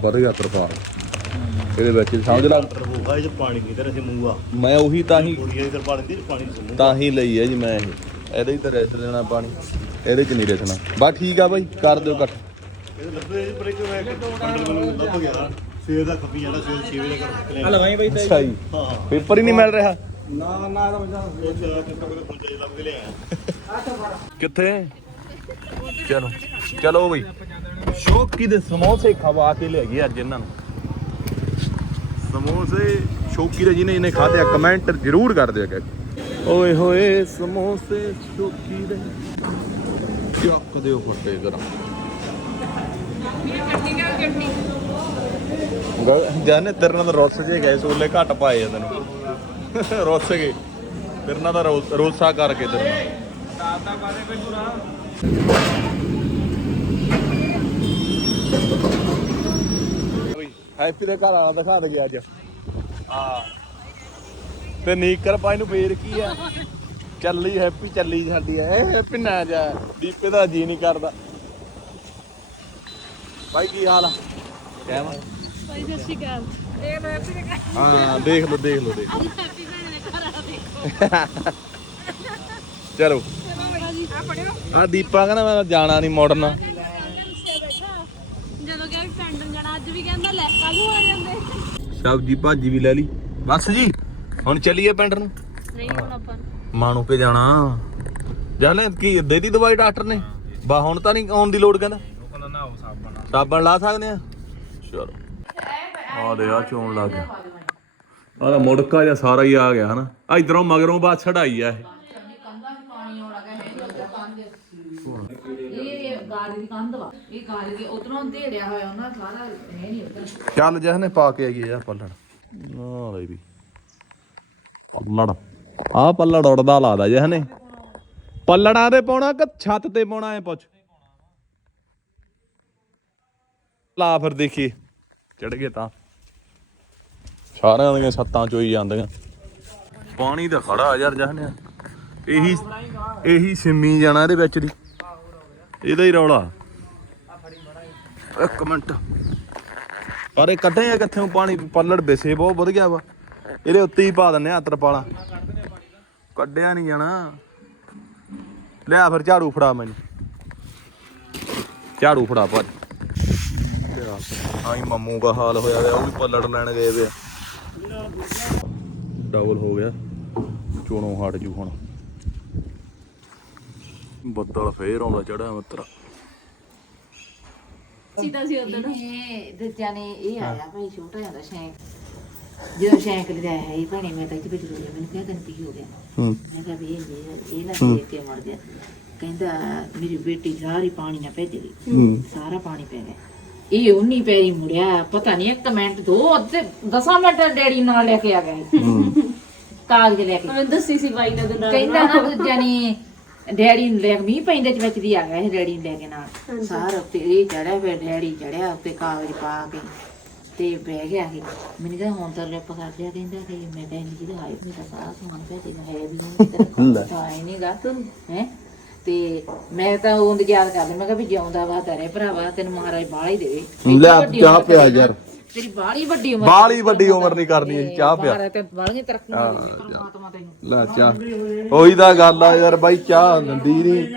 ਵਧੀਆ ਤਰਪਾਲ। ਇਹਦੇ ਵਿੱਚ ਸਮਝ ਲਾ ਹੋਗਾ ਇਹ 'ਚ ਪਾਣੀ ਤੇ ਅਸੀਂ ਮੂੰਹ ਆ? ਮੈਂ ਉਹੀ ਤਾਂ ਹੀ ਕੁੜੀਆਂ ਦੀ ਤਰਪਾਲ ਦੀ ਪਾਣੀ ਸੁਣੂ ਤਾਂ ਹੀ ਲਈ ਹੈ ਜੀ ਮੈਂ ਇਹ। ਇਹਦੇ ਹੀ ਤਾਂ ਰੈਸ ਲੈਣਾ ਪਾਣੀ। ਇਹਦੇ ਚ ਨਹੀਂ ਰਸਣਾ। ਬਸ ਠੀਕ ਆ ਬਾਈ ਕਰ ਦਿਓ ਕੱਟ ਇਹ ਲੱਭੇ ਪਰ ਇੱਕ ਮੈਂ ਕੰਡਲ ਨੂੰ ਲੱਭ ਗਿਆ ਸਵੇਰ ਦਾ ਖੱਪੀ ਜਾਣਾ ਸਵੇਰ 6 ਵਜੇ ਘਰ ਨਿਕਲੇ ਹਲ ਵਾਈ ਬਈ ਅੱਛਾ ਜੀ। ਹਾਂ। ਪੇਪਰ ਹੀ ਨਹੀਂ ਮਿਲ ਰਿਹਾ। ਨਾ ਨਾ ਤਾਂ ਕੇ ਕੇ ਕਿੱਥੇ? ਚਲੋ ਚਲੋ ਬਈ। ਸ਼ੌਕੀ ਦੇ ਸਮੋਸੇ ਖਵਾ ਕੇ ਲੈ ਗਏ ਅੱਜ ਇਹਨਾਂ ਨੂੰ। ਸਮੋਸੇ ਸ਼ੌਕੀ ਦੇ ਜਿਹਨੇ ਇਹਨੇ ਖਾਧਿਆ ਕਮੈਂਟ ਜ਼ਰੂਰ ਕਰ ਦਿਆ ਕਰ ਓਏ ਹੋਏ ਸਮੋਸੇ ਸ਼ੌਕੀ ਦੇ। ਚੱਕ ਦਿਓ ਫੱਟੇ ਕਰਾਂ ਜਾਨੇ ਤੇਰੇ ਨਾਲ ਤਾਂ ਰੁੱਸ ਜੇ ਗਏ ਸੋਲੇ ਘੱਟ ਪਾਏ ਆ ਤੈਨੂੰ। ਰੁੱਸ ਗਏ। ਤੇਰੇ ਨਾਲ ਤਾਂ ਰੋਸਾ ਕਰਕੇ ਤੇਰੇ ਨਾਲ। ਹੈਪੀ ਦੇ ਘਰ ਵਾਲਾ ਦਿਖਾ ਦੇ ਗਿਆ ਅੱਜ। ਆ ਤੇ ਨੀਕਰ ਪਾਈ ਨੂੰ ਫੇਰ ਕੀ ਆ? ਚੱਲੀ ਹੈਪੀ ਚੱਲੀ ਸਾਡੀ ਐ ਹੈਪੀ ਨਾ ਜਾ। ਦੀਪੇ ਦਾ ਜੀ ਨਹੀਂ ਕਰਦਾ। ਭਾਈ ਕੀ ਹਾਲ ਆ? ਕਹਿਵਾ ਭਾਈ ਸਤਿ ਸ਼੍ਰੀ ਅਕਾਲ। ਦੇਖ ਲੋ ਹੈਪੀ ਦੇ ਹਾਂ ਦੇਖ ਲਓ ਦੇਖ ਲਓ ਦੇਖ ਲਓ। ਹੈਪੀ ਭੈਣ ਦੇ ਘਰ ਆ ਦੇਖੋ। ਚਲੋ। ਆ ਪੜਿਓ ਆ ਦੀਪਾ ਕਹਿੰਦਾ ਮੈਂ ਜਾਣਾ ਨਹੀਂ ਮੁੜਨਾ ਜਦੋਂ ਕਿ ਪਿੰਡ ਨੂੰ ਜਾਣਾ ਅੱਜ ਵੀ ਕਹਿੰਦਾ ਲੈ ਕੱਲ ਨੂੰ ਆ ਜਾਂਦੇ। ਸਬਜੀ ਭਾਜੀ ਵੀ ਲੈ ਲਈ। ਬਸ ਜੀ। ਹੁਣ ਚੱਲੀਏ ਪਿੰਡ ਨੂੰ? ਨਹੀਂ ਹੁਣ ਆਪਾਂ ਮਾਣੂ ਕੇ ਜਾਣਾ। ਜਾਨੇ ਕੀ ਦੇ ਦੀ ਦਵਾਈ ਡਾਕਟਰ ਨੇ? ਬਾ ਹੁਣ ਤਾਂ ਨਹੀਂ ਆਉਣ ਦੀ ਲੋੜ ਕਹਿੰਦਾ। ਉਹ ਕਹਿੰਦਾ ਨਾ ਉਹ ਸਾਬਣ ਲਾ ਸਕਦੇ ਆ? ਚਲੋ। ਆ ਦੇ ਆ ਚੋਣ ਲੱਗ ਗਿਆ। ਆ ਦਾ ਮੁੜਕਾ ਜਾਂ ਸਾਰਾ ਹੀ ਆ ਗਿਆ ਹਨਾ? ਆ ਇਧਰੋਂ ਮਗਰੋਂ ਬਾਅਦ ਛੜਾਈ ਆ ਇਹ। ਇਹ ਗਾੜੀ ਦੀ ਕੰਧ ਵਾ। ਇਹ ਗਾੜੀ ਦੇ ਉਧਰੋਂ ਢੇੜਿਆ ਹੋਇਆ ਉਹਨਾਂ ਦਾ ਸਾਰਾ ਹੈ ਨਹੀਂ ਉਧਰ ਚੱਲ ਜਹਨੇ ਪਾ ਕੇ ਆਈਏ ਆ ਪੱਲੜ। ਨਾ ਲੈ ਵੀ। ਪੱਲੜ। ਆ ਪੱਲੜ ਉੜਦਾ ਲਾਦਾ ਜਹਨੇ ਪੱਲੜਾਂ ਤੇ ਪਾਉਣਾ ਕਿ ਛੱਤ ਤੇ ਪਾਉਣਾ ਐ ਪੁੱਛ? ਲਾ ਫਿਰ ਦੇਖੀਏ। ਚੜ ਗਏ ਤਾਂ। ਸਾਰਿਆਂ ਦੀਆਂ ਛੱਤਾਂ ਚੋਈ ਜਾਂਦੀਆਂ। ਪਾਣੀ ਤਾਂ ਖੜਾ ਯਾਰ ਜਹਨੇ ਇਹੀ ਇਹੀ ਸਿੰਮੀ ਜਾਣਾ ਇਹਦੇ ਵਿੱਚ ਦੀ। ਇਹਦਾ ਹੀ ਰੌਲਾ। ਇੱਕ ਮਿੰਟ। ਪਰ ਇਹ ਕੱਢੇ ਆ ਕਿੱਥੋਂ? ਪਾਣੀ, ਪੱਲੜ ਬਿਸੇ ਬਹੁਤ ਵਧ ਗਿਆ ਵਾ। ਇਹਦੇ ਉੱਤੇ ਹੀ ਪਾ ਦਿੰਨੇ ਆ ਤਰਪਾਲਾਂ ਕੱਢਿਆ ਨਹੀਂ ਜਾਣਾ। ਲਿਆ ਫਿਰ ਝਾੜੂ ਫੜਾ ਮੈਨੂੰ। ਝਾੜੂ ਫੜਾ ਭੱਜ। ਆਈ ਮੰਮੂ ਦਾ ਹਾਲ ਹੋਇਆ ਵੇ ਉਹ ਵੀ ਪੱਲੜ ਲੈਣ ਗਏ ਵੇ ਡਬਲ ਹੋ ਗਿਆ। ਚੋਣੋਂ ਹਟ ਜੂ ਹੁਣ। ਬੱਦਲ ਫੇਰ ਆਉਂਦਾ ਚੜਿਆ ਮਿੱਤਰਾ। ਸੀਤਾ ਸੀ ਉਦੋਂ ਇਹ ਦਿੱਤਿਆਂ ਨੇ ਇਹ ਆਇਆ ਭਾਈ ਛੋਟਾ ਜਿਹਾ ਸ਼ੈਂਕ। ਜਦੋਂ ਹੈ ਭੈਣੇ ਮੈਂ ਤਾਂ ਇੱਥੇ ਬਿਠ ਗਈ ਮੈਨੂੰ ਕਿਹਾ ਤੈਨੂੰ ਕੀ ਹੋ ਗਿਆ? ਹੂੰ। ਮੈਂ ਕਿਹਾ ਵੀ ਇਹ ਇਹ- ਇਹ ਨਾ ਦੇਖ ਕੇ ਮਰ ਗਿਆ। ਕਹਿੰਦਾ ਮੇਰੀ ਬੇਟੀ ਸਾਰੀ ਪਾਣੀ ਨਾਲ ਭੇਜ ਗਈ। ਹੂੰ। ਸਾਰਾ ਪਾਣੀ ਪੈ ਗਿਆ। ਇਹ ਉਨੀ ਪੈਰੀ ਮੁੜਿਆ ਪਤਾ ਨਹੀਂ ਇੱਕ ਮਿੰਟ ਦੋ ਅੱਧੇ 10 ਮਿੰਟ ਡੈਡੀ ਨਾਲ ਲੈ ਕੇ ਆ ਗਿਆ ਇਹ। ਕਾਗਜ਼ ਲੈ ਕੇ। ਮੈਂ ਦੱਸੀ ਸੀ ਬਾਈ ਨੇ ਦਿਨ ਕਹਿੰਦਾ ਨਾ ਦੂਜਾ ਨੇ ਡੈਡੀ ਨੂੰ ਲੈ ਕੇ ਮੀਂਹ ਪੈਂਦੇ ਚ ਵਿੱਚ ਦੀ ਆ ਗਿਆ ਇਹ ਡੈਡੀ ਨੂੰ ਲੈ ਕੇ ਨਾਲ। ਸਾਰਾ ਉੱਤੇ ਇਹ ਚੜਿਆ ਫਿਰ ਡੈਡੀ ਚੜਿਆ ਉੱਤੇ ਕਾਗਜ਼ ਪਾ ਕੇ। ਤੇ ਬਹਿ ਗਿਆ ਸੀ। ਮੈਨੂੰ ਕਹਿੰਦਾ ਹੁਣ ਤਾਂ ਲਿਪ ਕਰ ਲਿਆ ਕਹਿੰਦਾ ਕਿ ਮੈਂ ਤਾਂ ਨਹੀਂ ਜਿਹਦਾ ਹਾਈ ਮੇਰਾ ਸਾਰਾ ਸਮਾਨ ਭੇਜਿਆ ਹੈ ਵੀ ਨਹੀਂ ਤੇਰਾ ਤਾਂ ਆਈ ਨਹੀਂ ਗਾ ਹੈ? ਤੇ ਮੈਂ ਤਾਂ ਉਹ ਯਾਦ ਕਰ ਲਿਆ ਮੈਂ ਕਿਹਾ ਵੀ ਜਿਉਂਦਾ ਵਾ ਤੇਰੇ ਭਰਾਵਾ ਤੈਨੂੰ ਮਹਾਰਾਜ ਬਾਹਲਾ ਹੀ ਦੇਵੇ। ਲੈ ਵੱਡੀ ਚਾਹ ਉਮਰ ਪਿਆ ਕਰਨਾ। ਯਾਰ। ਤੇਰੀ ਬਾਹਲੀ ਵੱਡੀ ਉਮਰ ਬਾਲੀ ਵੱਡੀ ਉਮਰ ਨਹੀਂ ਕਰਨੀ ਇਹ ਚਾਹ ਪਿਆ। ਬਾਹਲਾ ਤੇ ਬਾਹਲੀਆਂ ਤਰੱਕੀਆਂ ਪਰਮਾਤਮਾ ਤੈਨੂੰ। ਲੈ ਚਾਹ। ਉਹੀ ਤਾਂ ਗੱਲ ਆ ਯਾਰ ਬਾਈ ਚਾਹ ਦਿੰਦੀ ਨਹੀਂ।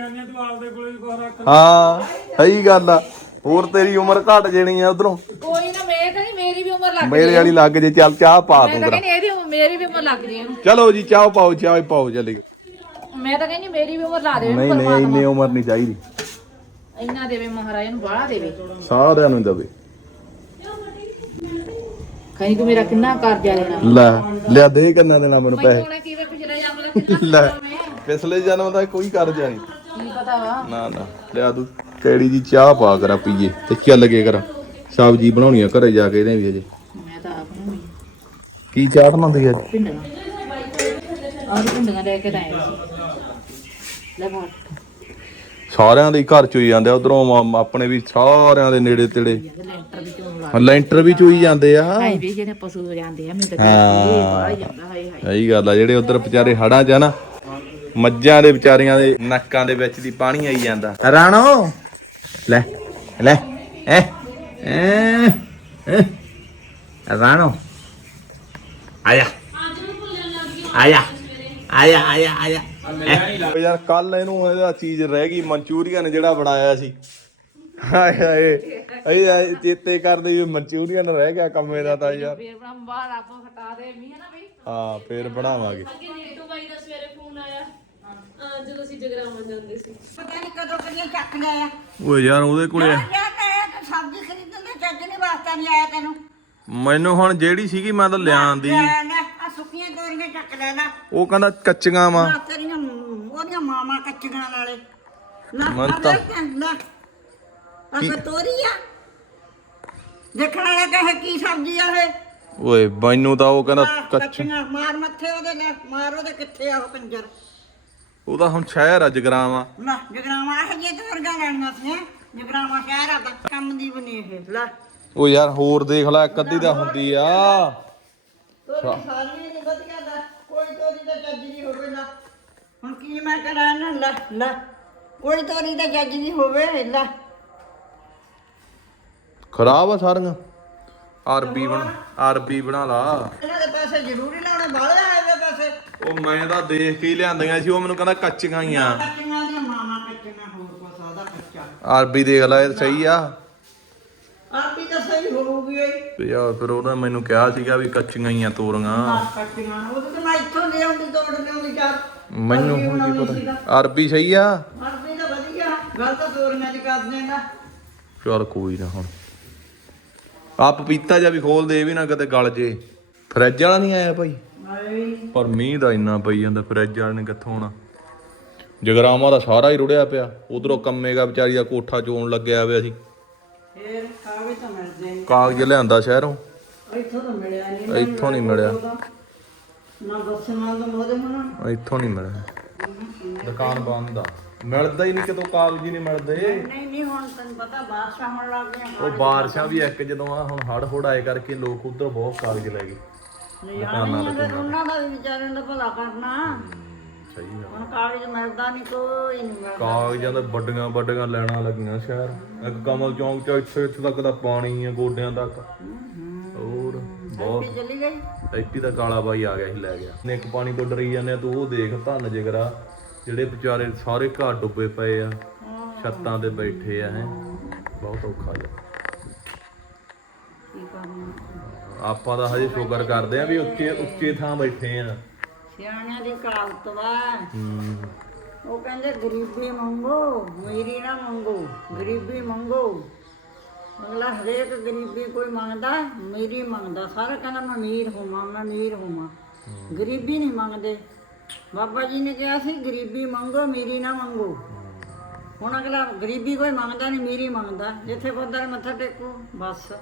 ਹਾਂ ਸਹੀ ਗੱਲ ਆ। ਹੋਰ ਤੇਰੀ ਉਮਰ ਘਟ ਜਣੀ ਆ ਉਧਰੋਂ। ਕੋਈ ਨਾ ਮੈਂ ਕਹਿੰਦੀ ਮੇਰੀ ਵੀ ਉਮਰ ਲੱਗ ਮੇਰੇ ਵਾਲੀ ਲੱਗ ਜੇ ਚੱਲ ਚਾਹ ਪਾ ਮੈਂ ਦੂੰ ਤਾਂ ਕਰਾ ਕਹਿੰਦੀ ਇਹਦੀ ਮੇਰੀ ਵੀ ਉਮਰ ਲੱਗ ਜੇ ਇਹਨੂੰ ਚਲੋ ਜੀ ਚਾਹ ਪਾਓ ਚਾਹ ਪਾਓ ਚੱਲੀ। ਮੈਂ ਤਾਂ ਕਹਿੰਦੀ ਮੇਰੀ ਵੀ ਉਮਰ ਲਾ ਦੇਵੇ ਨਹੀਂ ਨਹੀਂ ਇੰਨੀ ਉਮਰ ਨਹੀਂ ਚਾਹੀਦੀ। ਇੰਨਾ ਦੇਵੇ ਮਹਾਰਾਜ ਨੂੰ ਬਾਹਲਾ ਦੇਵੇ। ਸਾਰਿਆਂ ਨੂੰ ਦਵੇ। ਕਹਿੰਦੀ ਤੂੰ ਮੇਰਾ ਕਿੰਨਾ ਕਰਜ਼ਾ ਲੈਣਾ। ਲੈ ਲਿਆ ਦੇ ਕਿੰਨਾ ਦੇਣਾ ਮੈਨੂੰ ਪੈਸੇ। ਪਿਛਲੇ ਜਨਮ ਦਾ ਕਿੰਨਾ ਲੈ ਮੈਂ। ਪਿਛਲੇ ਜਨਮ ਦਾ ਕੋਈ ਕਰਜ਼ਾ ਨਹੀਂ। ਕੀ ਪਤਾ ਵਾ। ਨਾ ਨਾ ਲਿਆ ਤੂੰ ਕਿਹੜੀ ਜੀ ਚਾਹ ਪਾ ਕਰਾ ਪੀਏ ਤੇ ਚੱਲ ਲਗੇ ਕਰਾਂ। ਸਬਜੀ ਬਣਾਉਣੀ ਆ ਘਰੇ ਜਾ ਕੇ ਇਹਨੇ ਵੀ ਅਜੇ ਮੈਂ ਤਾਂ ਆਪ ਨੂੰ ਕੀ ਚਾਹ ਬਣਾਉਂਦੀ ਅੱਜ? ਪਿੰਡਾਂ ਆਹ ਪਿੰਡਾਂ ਲੈ ਕੇ ਤਾਂ ਆਏ ਸੀ। ਲੈ ਬਾਹਰ ਸਾਰਿਆਂ ਦੇ ਹੀ ਘਰ ਚੋਈ ਜਾਂਦੇ ਉਧਰੋਂ ਆਪਣੇ ਵੀ ਸਾਰਿਆਂ ਦੇ ਨੇੜੇ ਤੇੜੇ। ਲੈਂਟਰ ਵੀ ਲੈਂਟਰ ਚੋਈ ਜਾਂਦੇ ਆ। ਵੀ ਜਿਹੜੇ ਪਸ਼ੂ ਜਾਂਦੇ ਆ ਮੈਨੂੰ ਤਾਂ ਹਾਂ। ਇਹ ਬਾਹਰ ਜਾਂਦਾ ਹਾਏ ਹਾਏ। ਸਹੀ ਗੱਲ ਆ ਜਿਹੜੇ ਉਧਰ ਵਿਚਾਰੇ ਹੜਾਂ 'ਚ ਆ ਨਾ ਮੱਝਾਂ ਦੇ ਵਿਚਾਰੀਆਂ ਦੇ ਨੱਕਾਂ ਦੇ ਵਿੱਚ ਦੀ ਪਾਣੀ ਆਈ ਜਾਂਦਾ। ਰਾਣੋ ਲੈ ਲੈ ਐ ਐ ਐ। ਰਾਣੋ ਆਇਆ। ਆਇਆ ਆਇਆ ਆਇਆ ਆਇਆ। ਯਾਰ ਕੱਲ ਇਹਨੂੰ ਇਹਦਾ ਚੀਜ਼ ਰਹਿ ਗਈ ਮਨਚੂਰੀਅਨ ਜਿਹੜਾ ਬਣਾਇਆ ਸੀ। ਹਾਏ ਹਾਏ। ਇਹ ਚੇਤੇ ਕਰਦੇ ਵੀ ਮਨਚੂਰੀਅਨ ਰਹਿ ਗਿਆ ਕੰਮੇ ਦਾ ਤਾਂ ਯਾਰ। ਫੇਰ ਬਣਾ ਬਾਹਰ ਆਪੋ ਹਟਾ ਦੇ ਮੀਂਹ ਨਾ ਬਈ। ਹਾਂ ਫੇਰ ਬਣਾਵਾਂਗੇ। ਅੱਗੇ ਨੀਟੂ ਬਾਈ ਦਾ ਸਵੇਰੇ ਫੋਨ ਆਇਆ। ਅਹ ਜਦੋਂ ਅਸੀਂ ਜਗਰਾਵਾਂ ਜਾਂਦੇ ਸੀ। ਪਤਾ ਨਹੀਂ ਕਦੋਂ ਕਦੀਆਂ ਚੱਕ ਲਿਆ ਓਏ ਯਾਰ ਉਹਦੇ ਕੋਲੇ ਜਾ ਕੇ ਆਇਆ ਤੇ ਸਬਜ਼ੀ ਖਰੀਦਣ ਦਾ ਚੱਜ ਨਹੀਂ ਵਾਸਤਾ ਨਹੀਂ ਆਇਆ ਤੈਨੂੰ। ਮੈਨੂੰ ਹੁਣ ਜਿਹੜੀ ਸੀਗੀ ਮੈਂ ਤਾਂ ਲਿਆਂਦੀ ਲੈ ਲੈ ਆ ਸੁੱਕੀਆਂ ਤੋਰੀਆਂ ਚੱਕ ਲੈ ਲੈ। ਉਹ ਕਹਿੰਦਾ ਕੱਚੀਆਂ ਵਾ। ਨਾ ਤੇਰੀਆਂ ਮ- ਉਹਦੀਆਂ ਮਾਮਾ ਕੱਚੀਆਂ ਨਾਲੇ। ਨਾ ਮੈਂ ਆ ਤਾਂ- ਆ ਕੀ- ਤੋਰੀ ਆ। ਦੇਖਣ ਵਾਲਾ ਕਹੇ ਕੀ ਸਬਜ਼ੀ ਆ ਇਹ। ਓਏ ਮੈਨੂੰ ਤਾਂ ਉਹ ਕਹਿੰਦਾ ਕੱਚ ਕੱਚੀਆਂ ਮਾਰ ਮੱਥੇ ਉਹਦੇ ਲੈ ਮਾਰ ਉਹਦੇ ਕਿੱਥੇ ਆ ਉਹ ਕੰਜਰ ਉਹ ਤਾਂ ਹੁਣ ਸ਼ਹਿਰ ਆ ਜਗਰਾਵਾਂ। ਲੈ ਜਗਰਾਵਾ ਇਹ ਜੇ ਤੋਰੀਆਂ ਲੈਣੀਆਂ ਸੀ ਜਗਰਾਵਾ ਸ਼ਹਿਰ ਆ ਤਾਂ ਕੰਮ ਦੀ ਬਣੀ ਇਹ। ਲੈ। ਉਹ ਯਾਰ ਹੋਰ ਦੇਖ ਲੈ ਇੱਕ ਅੱਧੀ ਤਾਂ ਹੁੰਦੀ ਆ। ਤੋਰੀ ਸਾਰੀਆਂ ਨਹੀਂ ਵਧੀਆ ਦਾ ਕੋਈ ਤੋਰੀ ਤਾਂ ਚੱਜ ਨਹੀਂ ਹੋਵੇ ਨਾ ਹੁਣ ਕੀ ਮੈਂ ਕਰਾਂ ਨਾ ਲੈ ਲੈ। ਕੋਈ ਤੋਰੀ ਤਾਂ ਚੱਜ ਨਹੀਂ ਹੋਵੇ ਲੈ। ਖਰਾਬ ਆ ਸਾਰੀਆਂ। ਆਰਬੀ ਬਣਾ ਆਰਬੀ ਬਣਾ ਲਾ। ਇਹਨਾਂ ਦੇ ਪੈਸੇ ਜ਼ਰੂਰੀ ਲਾਉਣੇ ਪੈਸੇ ਉਹ ਮੈਂ ਤਾਂ ਦੇਖ ਕੇ ਹੀ ਲਿਆਂਦੀਆਂ ਸੀ ਉਹ ਮੈਨੂੰ ਕਹਿੰਦਾ ਕੱਚੀਆਂ ਹੀ ਆ। ਕੱਚੀਆਂ ਦੀਆਂ ਮਾਮਾ ਕੱਚੀਆਂ ਹੋਰ ਕੁਛ ਆਦਾ ਕੱਚਾ। ਆਰਬੀ ਦੇਖ ਲੈ ਇਹ ਸਹੀ ਆ। ਆਪੀ ਤਾਂ ਸਹੀ ਹੋਊਗੀ ਇਹ। ਤੇ ਯਾਰ ਫਿਰ ਉਹਦਾ ਮੈਨੂੰ ਕਿਹਾ ਸੀਗਾ ਵੀ ਕੱਚੀਆਂ ਹੀ ਆ ਤੋਰੀਆਂ। ਆਹ ਕੱਚੀਆਂ ਉਹ ਤਾਂ ਮੈਂ ਇੱਥੋਂ ਲੈ ਆਉਂਦੀ ਤੋੜ ਲਿਆਉਂਦੀ ਚਾਰ ਮੈਨੂੰ ਹੁਣ ਕੀ। ਪਤਾ। ਅਰਬੀ ਸਹੀ ਆ? ਅਰਬੀ ਤਾਂ ਵਧੀਆ ਗੱਲ ਤਾਂ ਤੋਰੀਆਂ ਚ ਕਰ ਦੇਣਾ ਚਲ ਕੋਈ ਨਾ ਹੁਣ। ਆ ਪਪੀਤਾ ਜਿਹਾ ਵੀ ਖੋਲ ਦੇ ਇਹ ਵੀ ਨਾ ਕਿਤੇ ਗਲ ਜੇ। ਫਰਿੱਜ ਵਾਲਾ ਨਹੀਂ ਆਇਆ ਭਾਈ? ਪਰ ਮੀਂਹ ਦਾ ਇੰਨਾ ਪਈ ਜਾਂਦਾ ਫਰਿੱਜ ਵਾਲੇ ਨੇ ਕਿੱਥੋਂ ਆਉਣਾ? ਜਗਰਾਮਾ ਦਾ ਸਾਰਾ ਹੀ ਰੁੜਿਆ ਪਿਆ। ਉਧਰੋਂ ਕੰਮੇਗਾ ਵਿਚਾਰੀ ਦਾ ਕੋਠਾ ਚੋਣ ਲੱਗਿਆ ਹੋਇਆ ਸੀ। ਫੇਰ ਤਾਂ ਕਾਗਜ਼ ਲਿਆਂਦਾ ਸ਼ਹਿਰੋਂ। ਇੱਥੋਂ ਤਾਂ ਮਿਲਿਆ ਨਹੀਂ ਇੱਥੋਂ ਨਹੀਂ ਮਿਲਿਆ। ਨਾ ਦੱਸਣਾ ਤਾਂ ਮੋਦੇ ਹੁਣ। ਇੱਥੋਂ ਨਹੀਂ ਮਿਲਿਆ। ਦੁਕਾਨ ਬੰਦ ਆ। ਮਿਲਦਾ ਹੀ ਨਹੀਂ ਕਿਤੋਂ ਕਾਗਜ਼ ਹੀ ਨਹੀਂ ਮਿਲਦੇ। ਨਹੀਂ ਨਹੀਂ ਹੁਣ ਤੈਨੂੰ ਪਤਾ ਬਾਦਸ਼ਾਹ ਹੋਣ ਲੱਗ ਗਈਆਂ। ਉਹ ਬਾਰਿਸ਼ਾਂ ਵੀ ਇੱਕ ਜਦੋਂ ਆ ਹੁਣ ਹੜ ਹੁੜ ਆਏ ਕਰਕੇ ਲੋਕ ਉਧਰ ਬਹੁਤ ਕਾਗਜ਼ ਲੈ ਗਏ। ਨਿਆਣੀਆਂ ਦੇ ਉਹਨਾਂ ਦਾ ਵੀ ਵਿਚਾਰਿਆਂ ਦਾ ਭਲਾ ਕਰਨਾ। ਸਹੀ ਆ। ਹੁਣ ਕਾਗਜ਼ ਮਿਲਦਾ ਨਹੀਂ ਕੋਈ ਨਹੀਂ ਮਿਲਦਾ। ਕਾਗਜ਼ਾਂ ਦੇ ਵੱਡੀਆਂ ਵੱਡੀਆਂ ਲੈਣਾ ਲੱਗੀਆਂ ਸ਼ਹਿਰ। ਇੱਕ ਕਮਲ ਚੌਂਕ ਚ ਇੱਥੇ ਇੱਥੇ ਤੱਕ ਦਾ ਪਾਣੀ ਆ ਗੋਡਿਆਂ ਤੱਕ। ਹੋਰ ਬਹੁਤ। ਚੱਲੀ ਗਈ? ਐਪੀ ਦਾ ਕਾਲਾ ਬਾਈ ਆ ਗਿਆ ਸੀ ਲੈ ਗਿਆ। ਨਿੱਕ ਪਾਣੀ ਤੋਂ ਡਰੀ ਜਾਂਦੇ ਤੂੰ ਉਹ ਦੇਖ ਧੰਨ ਜਿਗਰਾ ਜਿਹੜੇ ਵਿਚਾਰੇ ਸਾਰੇ ਘਰ ਡੁੱਬੇ ਪਏ ਆ ਛੱਤਾਂ ਤੇ ਬੈਠੇ ਆ ਹੈ। ਬਹੁਤ ਔਖਾ ਜਿਹਾ। ਕੀ ਕਰਨਾ? ਆਪਾਂ ਤਾਂ ਹਜੇ ਸ਼ੁਕਰ ਕਰਦੇ ਆ ਵੀ ਉੱਚੇ ਉੱਚੇ ਥਾਂ ਬੈਠੇ ਆ। ਸਿਆਣਿਆਂ ਦੀ ਕਹਾਵਤ ਵਾ। ਹੂੰ। ਉਹ ਕਹਿੰਦੇ ਗਰੀਬੀ ਮੰਗੋ ਮੇਰੀ ਨਾ ਮੰਗੋ ਗਰੀਬੀ ਮੰਗੋ। ਅਗਲਾ ਹਰੇਕ ਗਰੀਬੀ ਕੋਈ ਮੰਗਦਾ? ਮੇਰੀ ਮੰਗਦਾ। ਸਾਰਾ ਕਹਿੰਦਾ ਮੈਂ ਅਮੀਰ ਹੋਵਾਂ ਮੈਂ ਅਮੀਰ ਹੋਵਾਂ। ਗਰੀਬੀ ਨਹੀਂ ਮੰਗਦੇ। ਬਾਬਾ ਜੀ ਨੇ ਕਿਹਾ ਸੀ ਗਰੀਬੀ ਮੰਗੋ ਮੇਰੀ ਨਾ ਮੰਗੋ। ਹੁਣ ਅਗਲਾ ਗਰੀਬੀ ਕੋਈ ਮੰਗਦਾ ਨਹੀਂ ਮੇਰੀ ਮੰਗਦਾ। ਜਿੱਥੇ ਗੁਰਦੁਆਰੇ ਮੱਥਾ ਟੇਕੋ ਬਸ।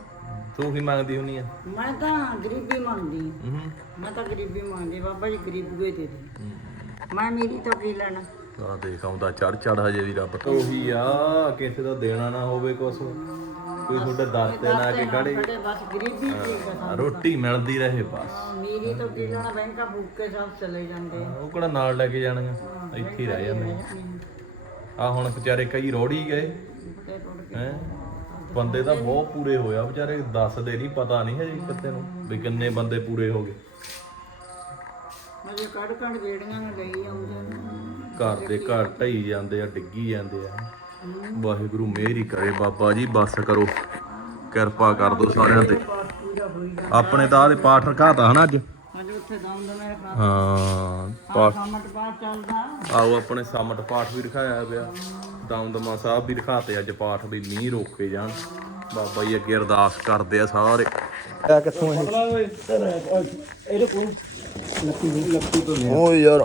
ਤੂੰ ਕੀ ਮੰਗਦੀ ਹੁੰਨੀ ਆ? ਮੈਂ ਤਾਂ ਗਰੀਬੀ ਮੰਗਦੀ ਹਾਂ। ਮੈਂ ਤਾਂ ਗਰੀਬੀ ਮੰਗਦੀ ਬਾਬਾ ਜੀ ਗਰੀਬੀ ਕੋਈ ਦੇ। ਦੇ ਮੈਂ ਮੇਰੀ ਤਾਂ ਕੀ ਲੈਣਾ? ਆ ਦੇਖ ਆਉਂਦਾ ਚੜ ਚੜ ਹਜੇ ਵੀ ਰੱਬ। ਤੋਂ ਉਹੀ ਆ ਕਿਸੇ ਦਾ ਦੇਣਾ ਨਾ ਹੋਵੇ ਕੁਛ। ਕੋਈ ਤੁਹਾਡੇ ਦਰ ਤੇ ਨਾ ਕੇ ਖੜੇ। ਸਾਡੇ ਬਸ ਗਰੀਬੀ ਠੀਕ ਹੈ ਰੋਟੀ ਮਿਲਦੀ ਰਹੇ ਬਸ। ਮੇਰੀ ਤਾਂ ਕੀ ਲੈਣਾ? ਬੈਂਕਾਂ ਫੂਕ ਕੇ ਸਭ ਚਲੇ ਜਾਂਦੇ ਆ। ਉਹ ਕਿਹੜਾ ਨਾਲ ਲੈ ਕੇ ਜਾਣਗੇ? ਇੱਥੇ ਹੀ ਰਹਿ ਜਾਂਦੇ ਆ। ਹੁਣ ਵਿਚਾਰੇ ਕਈ ਰੋੜੀ ਗਏ। ਤੇ ਟੁੱਟ ਕੇ। ਹੈ? ਬੰਦੇ ਤਾਂ ਬਹੁਤ ਪੂਰੇ ਹੋਇਆ ਵਿਚਾਰੇ ਦੱਸਦੇ ਨਹੀਂ ਪਤਾ ਨਹੀਂ ਹਜੇ ਕਿਤੇ ਨੂੰ ਵੀ ਕਿੰਨੇ ਬੰਦੇ ਪੂਰੇ ਹੋ ਗਏ। ਮਜੇ ਕੱਢ ਕੱਢ ਗੇੜੀਆਂ ਨੂੰ ਲਈ ਆਉਂਦੇ ਨੇ। ਘਰ ਦੇ ਘਰ ਢਈ ਜਾਂਦੇ ਆ ਡਿੱਗੀ ਜਾਂਦੇ ਆ। ਵਾਹਿਗੁਰੂ ਮਿਹਰ ਹੀ ਕਰੇ ਬਾਬਾ ਜੀ ਬਸ ਕਰੋ। ਕਿਰਪਾ ਕਰ ਦੋ ਸਾਰਿਆਂ ਤੇ। ਜਾ ਆਪਣੇ ਤਾਂ ਆਦੇ ਪਾਠ ਰਖਾਤਾ ਹਨਾ ਅੱਜ। ਉੱਥੇ ਦਮ ਦਮੇ ਖਾ ਹਾਂ ਪਾਠ। ਸਾਮਟ ਪਾਠ ਚੱਲਦਾ। ਆਓ ਆਪਣੇ ਸਾਮਟ ਪਾਠ ਵੀ ਦਿਖਾਇਆ ਪਿਆ। ਦਮਦਮਾ ਸਾਹਿਬ ਵੀ ਦਿਖਾਤੇ ਅੱਜ ਪਾਠ ਵੀ ਮੀਂਹ ਰੋਕੇ ਜਾਣ। ਬਾਬਾ ਜੀ ਅੱਗੇ ਅਰਦਾਸ ਕਰਦੇ ਆ ਸਾਰੇ। ਆ ਕਿੱਥੋਂ ਇਹ? ਇਹਦੇ ਕੋਲ ਓ ਯਾਰ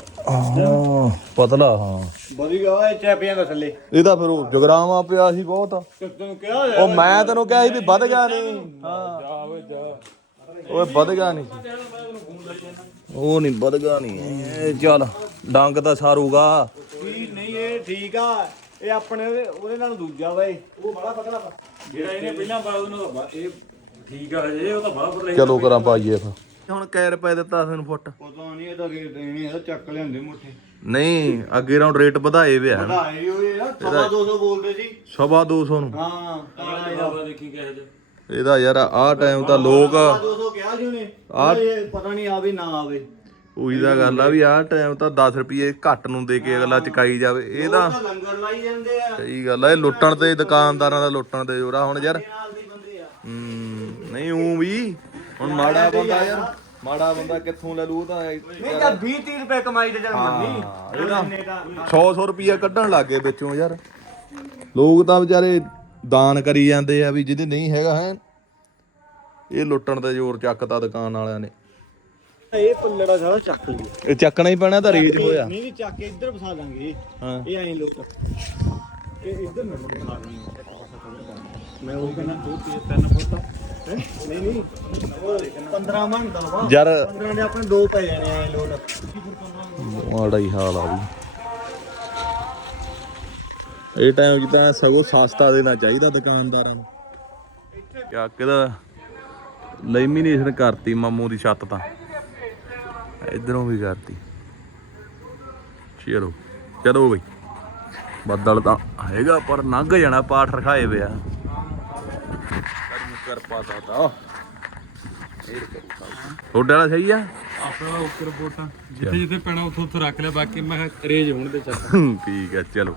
ਪਤਲਾ ਹਾਂ। ਵਧੀਆ ਓਏ ਚੈਪੀਆਂ ਦਾ ਥੱਲੇ। ਇਹ ਤਾਂ ਫਿਰ ਉਹ ਜਗਰਾਵਾ ਪਿਆ ਸੀ ਬਹੁਤ। ਤੈਨੂੰ ਕਿਹਾ ਉਹ ਮੈਂ ਤੈਨੂੰ ਕਿਹਾ ਸੀ ਵੀ ਵੱਧ ਗਿਆ ਨਹੀਂ ਹਾਂ। ਜਾ ਓਏ ਜਾ। ਓਏ ਵੱਧ ਗਿਆ ਨਹੀਂ। ਉਹ ਨਹੀਂ ਵੱਧ ਗਿਆ ਨਹੀਂ। ਇਹ ਚੱਲ ਡੰਗ ਤਾਂ ਸਾਰੂਗਾ। ਕੀ ਨਹੀਂ ਇਹ ਠੀਕ ਆ। ਇਹ ਆਪਣੇ ਉਹਦੇ ਨਾਲ ਦੂਜਾ ਵਾ ਇਹ। ਉਹ ਬੜਾ ਪਤਲਾ ਵਾ। ਜਿਹੜਾ ਇਹਨੇ ਪਹਿਲਾਂ ਪਾਇਆ ਉਹਨੂੰ ਤਾਂ ਇਹ ਠੀਕ ਆ ਹਜੇ ਉਹ ਤਾਂ ਬੜਾ ਪਰ ਚਲੋ ਕਰਾਂ ਪਾਈਏ ਫਿਰ। ਹੁਣ ਕੈ ਰੁਪਏ ਦਿੱਤਾ ਤੁਹਾਨੂੰ ਫੁੱਟ। ਪਤਾ ਨਹੀਂ ਇਹਦਾ ਰੇਟ ਨਹੀਂ ਇਹਦਾ ਚੱਕ ਲਿਆਂਦੇ ਮੁੱਠੇ। ਨਹੀਂ ਅੱਗੇ ਰਾਉਂਡ ਰੇਟ ਵਧਾਏ ਵੇ ਆ। ਵਧਾਏ ਹੋਏ ਆ। ਸਵਾ 200 ਬੋਲਦੇ ਸੀ। ਸਵਾ 200 ਨੂੰ। ਹਾਂ ਕਾਲਾ ਇਹਦਾ ਬਾਬਾ ਦੇਖੀ ਕਿਸੇ ਦੇ ਇਹਦਾ ਯਾਰ ਆਹ ਟਾਈਮ ਤਾਂ ਲੋਕ ਸਵਾ 200 ਕਿਹਾ ਸੀ ਉਹਨੇ। ਇਹ ਪਤਾ ਨਹੀਂ ਆਵੇ ਨਾ ਆਵੇ। ਉਹੀ ਦਾ ਗੱਲ ਆ ਵੀ ਆਹ ਟਾਈਮ ਤਾਂ 10 ਰੁਪਏ ਘੱਟ ਨੂੰ ਦੇ ਕੇ ਅਗਲਾ ਚਕਾਈ ਜਾਵੇ। ਉਹ ਤਾਂ ਲੰਗਰ ਲਾਈ ਜਾਂਦੇ ਆ। ਸਹੀ ਗੱਲ ਆ ਇਹ ਲੁੱਟਣ ਤੇ ਦੁਕਾਨਦਾਰਾਂ ਦਾ ਲੁੱਟਣ ਤੇ ਜੋਰਾ ਹੁਣ ਯਾਰ ਦੀ ਆ। ਹੂੰ ਨਹੀਂ ਉਹ ਵੀ ਹੁਣ ਮਾੜਾ ਬੰਦਾ ਯਾਰ। ਮਾੜਾ ਬੰਦਾ ਕਿੱਥੋਂ ਲੈ ਲੂ ਤਾਂ ਨਹੀਂ ਤਾਂ 20 30 ਰੁਪਏ ਕਮਾਈ ਤੇ ਚੱਲ ਮੰਨੀ। ਇਹਦਾ ਇੰਨੇ ਦਾ 100 100 ਰੁਪਏ ਕੱਢਣ ਲੱਗੇ ਵਿੱਚੋਂ ਯਾਰ। ਲੋਕ ਤਾਂ ਵਿਚਾਰੇ ਦਾਨ ਕਰੀ ਜਾਂਦੇ ਆ ਵੀ ਜਿਹਦੇ ਨਹੀਂ ਹੈਗਾ ਹੈ ਇਹ ਲੁੱਟਣ ਦੇ ਜ਼ੋਰ ਚੱਕਤਾ ਦੁਕਾਨ ਵਾਲਿਆਂ ਨੇ। ਇਹ ਪੱਲੜਾ ਸਾਰਾ ਚੱਕ ਲਈ ਇਹ ਚੱਕਣਾ ਹੀ ਪੈਣਾ ਤਾਂ ਰੇਜ ਹੋਇਆ ਨਹੀਂ ਨਹੀਂ ਚੱਕ ਕੇ ਇੱਧਰ ਫਸਾ ਦਾਂਗੇ। ਹਾਂ। ਇਹ ਐਂ ਲੋਕ ਇਹ ਇੱਧਰ ਨਾ ਫਸਾ ਮੈਂ ਉਹ ਕਹਿੰਦਾ ਦੋ ਤਿੰਨ ਤਿੰਨ ਫੁੱਟ? ਨਹੀਂ ਨਹੀਂ। 15 ਮੰਗਦਾ ਵਾ ਯਾਰ 15 ਦੇ ਆਪਣੇ ਦੋ ਪੈ ਜਾਣੇ ਐ ਲੋਟ। ਮਾੜਾ ਹੀ ਹਾਲ ਆ ਵੀ। ਇਹ ਟਾਈਮ 'ਚ ਤਾਂ ਸਗੋਂ ਸਸਤਾ ਦੇਣਾ ਚਾਹੀਦਾ ਦੁਕਾਨਦਾਰਾਂ ਨੂੰ। ਕਿਆ ਕਿਦਾ ਲੈਮੀਨੇਸ਼ਨ ਕਰਤੀ ਮਾਮੂ ਦੀ ਛੱਤ ਤਾਂ। ਇਧਰੋਂ ਵੀ ਕਰਤੀ। ਚਲੋ ਚਲੋ ਬਈ। ਬੱਦਲ ਤਾਂ ਹੈਗਾ ਪਰ ਲੰਘ ਜਾਣਾ ਪਾਠ ਰਖਾਏ ਪਿਆ ਕਰ ਪਾਤਾ ਤਾ। ਤੁਹਾਡੇ ਵਾਲਾ ਸਹੀ ਆ? ਆਪਣਾ ਓਕੇ ਰਿਪੋਰਟਾਂ ਜਿੱਥੇ ਜਿੱਥੇ ਪੈਣਾ ਉੱਥੋਂ ਉੱਥੋਂ ਰੱਖ ਲਿਆ ਬਾਕੀ ਮੈਂ ਰੇਜ ਹੋਣ ਦੇ ਚੱਲ ਠੀਕ ਹੈ ਚਲੋ।